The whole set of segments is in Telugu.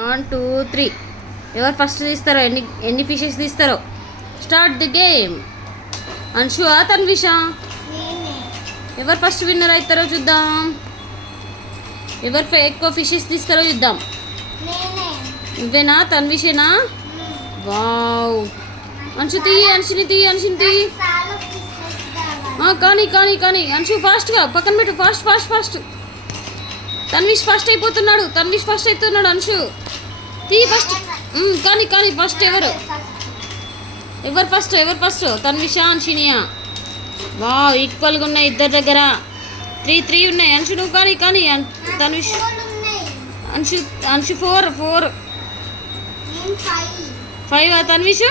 1 2 3 ఎవరు ఫస్ట్ తీస్తారో ఎన్ని ఫిషెస్ తీస్తారో start the game. Anshu Tanvisha ఎవరు ఫస్ట్ విన్నర్ అవుతారో చూద్దాం. ఎవరు ఎక్కువ ఫిషెస్ తీస్తారో చూద్దాం. నువ్వేనా తన్విషేనా? వావ్. అన్షు తీయి, అన్షుని తీయి, అన్షుని తీయి. కానీ కానీ కానీ అన్షు ఫాస్ట్గా పక్కన పెట్టు. Fast fast fast. Tanvish fast అయిపోతున్నాడు. తన్విష్ ఫాస్ట్ అవుతున్నాడు. అన్షు తీయి ఫస్ట్. కానీ కానీ ఫస్ట్ ఎవరు ఫస్ట్ తన్విషా అన్షినియా? వా ఈక్వల్గా ఉన్నాయి ఇద్దరి దగ్గర. 3 ఉన్నాయి. అన్షు నువ్వు కానీ కానీ తన్విష్ అన్షు 4 5 తన్విష్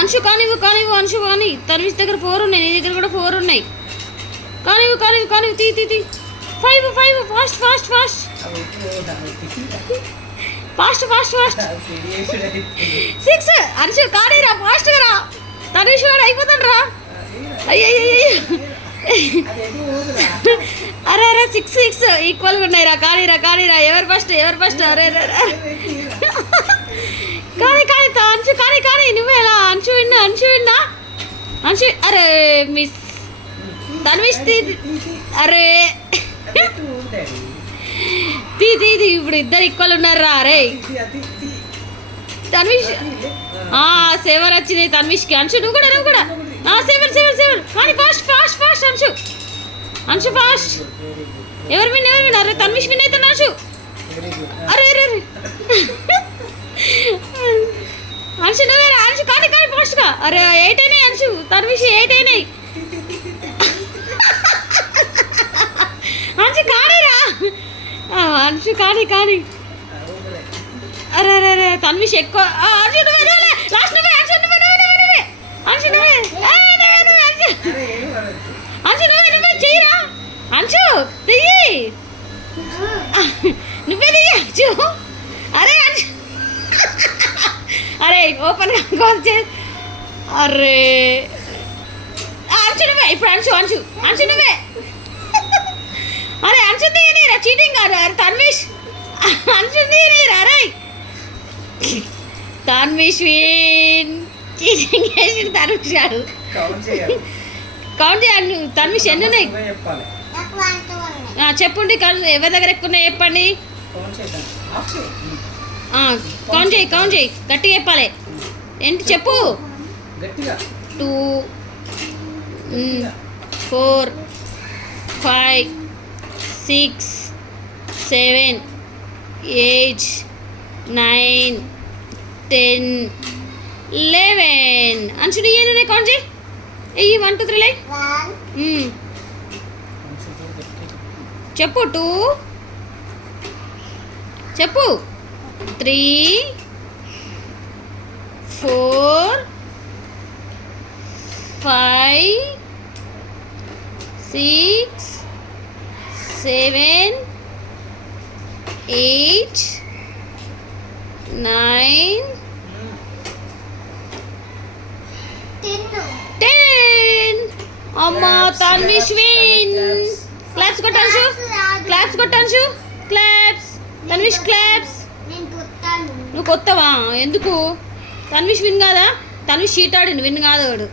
అన్షు కానివ్వు అన్షు కానీ. తన్విష్ దగ్గర 4 ఉన్నాయి, నీ దగ్గర కూడా 4 ఉన్నాయి. కానివ్వు తీ 5 fast fast fast fast fast fast 6 Anshu కానీరా ఫాస్ట్గా రా. తన్విష్ వాడు అయిపోతాడు రా. అయ్యయ్య అరే 6 ఈక్వల్గా ఉన్నాయి రా. కానీరా ఎవరు ఫస్ట్ అరే కానీ అన్షు కానీ నువ్వే ఎలా? అన్షు విన్నా అరే మిస్ తన్విష్ తీ. అరే తీ ఇప్పుడు ఇద్దరు ఈక్వల్ ఉన్నారు రా. అరే తన్విష్ 7 వచ్చినాయి తన్విష్కి. అన్షు నువ్వు కూడా 7 కానీ ఫాస్ట్ అన్షు ఫాస్ట్. ఎవరు విన్? అరే తన్విష్ విన్ అవుతాను. అన్షు అరే అన్షు నువ్వేరా? అన్షు కానీ ఫాస్ట్గా. అరే 8 అయినాయి అన్షు. తన్విష్ 8 అయినాయి. అన్షు కానీరా. అన్షు కానీ అరే తన్విష్ ఎక్కువ. అన్షు నువ్వే లాస్ట్ నువ్వే. అన్షు నువ్వే చెయ్యరా. అన్షు చెయ్యి. నువ్వే చెయ్యి అన్షు. అరే అన్షు అరే ఓపెన్ వచ్చే. అరే అన్షు నువ్వే ఇప్పుడు. అన్షు నువ్వే. అరే అన్షు తీయనీరా, చీటింగ్ కాదు. అరే తన్విష్ అన్షు తీయనీరా. అరే తన్విష్ విన్. చీటింగ్ చేసి తన్విష్ గారు కౌంట్ చేయండి. తన్విష్ ఎన్ని ఉన్నాయి చెప్పండి. ఎవరి దగ్గర ఎక్కువ ఉన్నాయి చెప్పండి. కౌంట్ చేయి గట్టిగా చెప్పాలి. ఏంటి చెప్పు. 2 4 5 6 7 8 9 10 11. అన్షు నీ ఏనున్నాయి కౌంట్ చేయి. 1 2 3 లే. చెప్పు. 2 చెప్పు. 3 4 5 6 7 8 9 10. అమ్మా తన్విష్ విన్. క్లాప్స్ కొట్టాన్షు క్లాప్స్. తన్విష్ క్లాప్స్. నువ్వు కొత్తవా? ఎందుకు? తన్విష్ విన్ కాదా? తన్విష్ చీట్ ఆడిండు, విన్ కాదు వాడు.